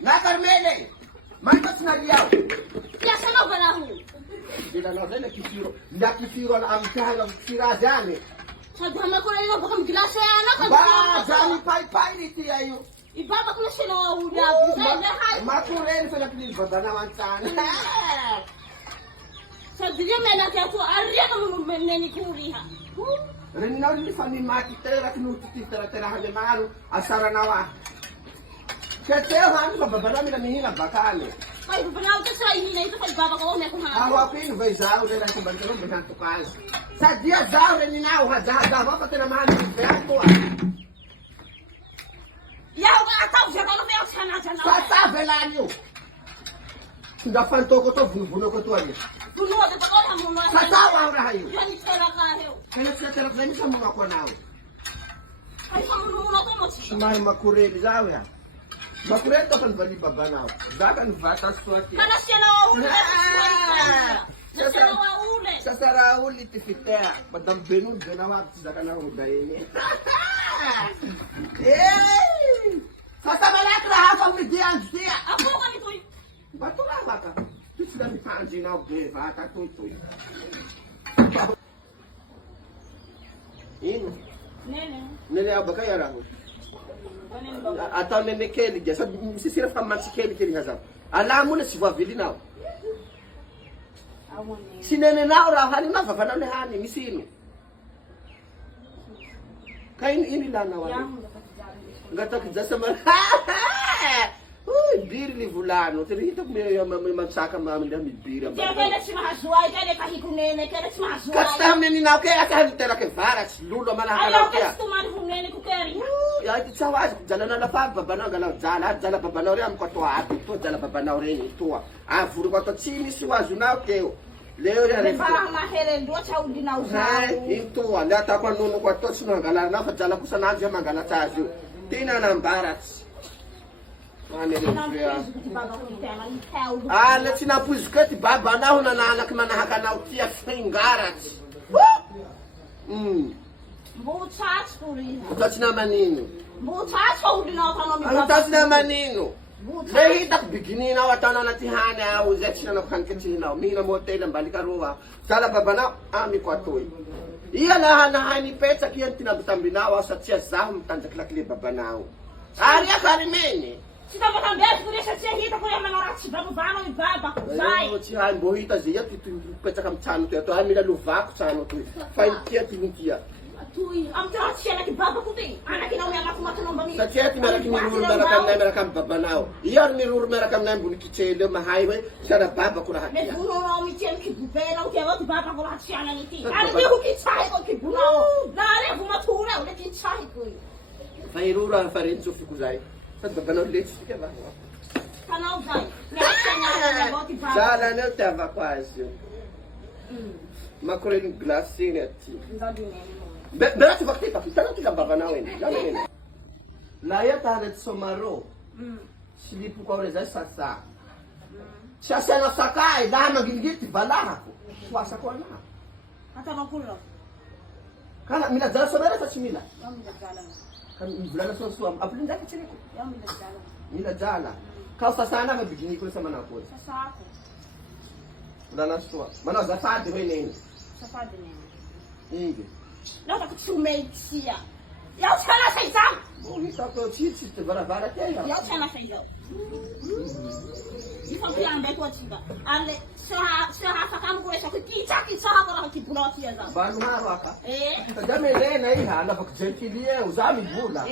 Nakarmele. Mantas na diyaw. Piasa na ba na ho? Hindi na lang nakifiro. Nakifiro na ang kahalang sira dyan eh. Sabi naman ko na yun, baka maglasya anak. Ba, dyan pay-pay ni tiyayo. Ibaba ko na siya na hula. Makuren sa nakilba ba naman sana. Sabi niya may nakiyato, ariya ka mo Neny Kely ha. Rin na rin ni mati tera kinuti tera hanya maru asara nawa. Kaya ano ba namin na mihina bakalo. Ay, banaw ka sa inina ito kay baba ko may kung ha. Awapin vai zao de lang sa bantalon bilang tukal. Sa dia zao rin ni nawa da ba pati naman ni ko. Yaw ka ataw siya ko na sana. Sa velanyo. Sudah fanto ko to buno ko to ani. Puno at ako na mo na. Sa tawa na hayo. Yan itara ka hayo. Kaya sa tarap na sa mga kwanaw. Ay, pamuno na to mo siya. Sumari makure zao ya. Makure to kan bali babanaw. Dakan vatas swati. Kana siya na hula. Siya na hula. Sa Saraul itifitea. Badang benul ganawa sa kana hudayin. Eh! Sa tabalat na hafang median siya. Ako ka nito. Bato na baka. Sila ni Panji na okay, bata tutoy. Ino. Nene ba kaya raho? Ataw nene Kely dia. Sabi sisira pa man si Kely hazap. Alam mo na si Vavili now. Si nene na ora hani na fa na hani misino. Kain ini lang na wala. Gata ka sa man. Uy, birli vulano. Tirito ko may magsaka mamin na bira. Kaya kaya si mahasway, kaya kahikunene, kaya si mahasway. Kasta nini na kaya ka tera ke varas lulo mana Ayaw hakala kaya. ka tuman hunene ko kaya. Ya iti sawas jala na fa babana gala jala babana ri am ko to a to jala babana ri to a furu ko to chini siwazu na keo. Leo ya re fa ma hele ndo cha udina uzao. Itu anda ta kwa nunu kwa to sino gala na fa jala kusana je magala chazu. Tina na baras. Ala sina puzikati baba na una na anak manahaka na utia fingarat. Butas kuri. Butas na manino. Butas ko din ako na mi. Butas na manino. Dahil tak bikini na watana na tihana au zeksina na kankiti na mina motel ang balikaruwa. Sala baba na ami kwa toy. Iya na hani pesa kiyan tinabutambinawa sa tia zahum tandaklakli baba nao. Ari akarimene. Sita ba também por isso você rita por uma hora se vamos vamos e baba sai. Eu te ai bohita zia tu peta kam tsano tu to ami na luvako tsano tu. Fai kia tintia. Tui am tra tia na baba ku ting. Ana kina uya maku matu nomba mi. Sa tia ti mara kini rur mara kam na mara kam baba nao. Iyar mi rur mara kam na buni kichele ma highway sara baba ku rahat. Me buno no mi tia ki bupela o ke wa baba ku rahat tia na ni ti. Ana ti ku ki chai ko ki buno. Na re ku matu na o ti chai ku. Fai rura farenzo fiku zai. Sa baba na ulit siya ba? Kanal vai. Leite na bota Sala na tava quase. Makure ni glasinha ti. Berarti waktu itu kita tidak baba na wen. Laya tanet somaro. Silipu kwa reza sasa. Sasa na sakai da magigit balaha ko. Swasa ko na. Hata makulo. Kana mina jala sobera sa simila. Yamu jala. Kan bulana so suam. Apelin daki chini ko. Yamu jala. Mina jala. Kau sasana mabigini ko sa manako. Sasa ako. Bulana so. Mana gafadi we nini? Safadi nini? Ingi. Nota kutumekisia. Yau chana sa isang. Kita ko chichi te bara kaya. Yau chana sa iyo. Ifang kiyang ko chiba. Ale sa sakam ko sa kitcha ko ra kibulati ya za. Banu haro aka. Eh. Kagame le na iha na bakjenti liye uzami bula.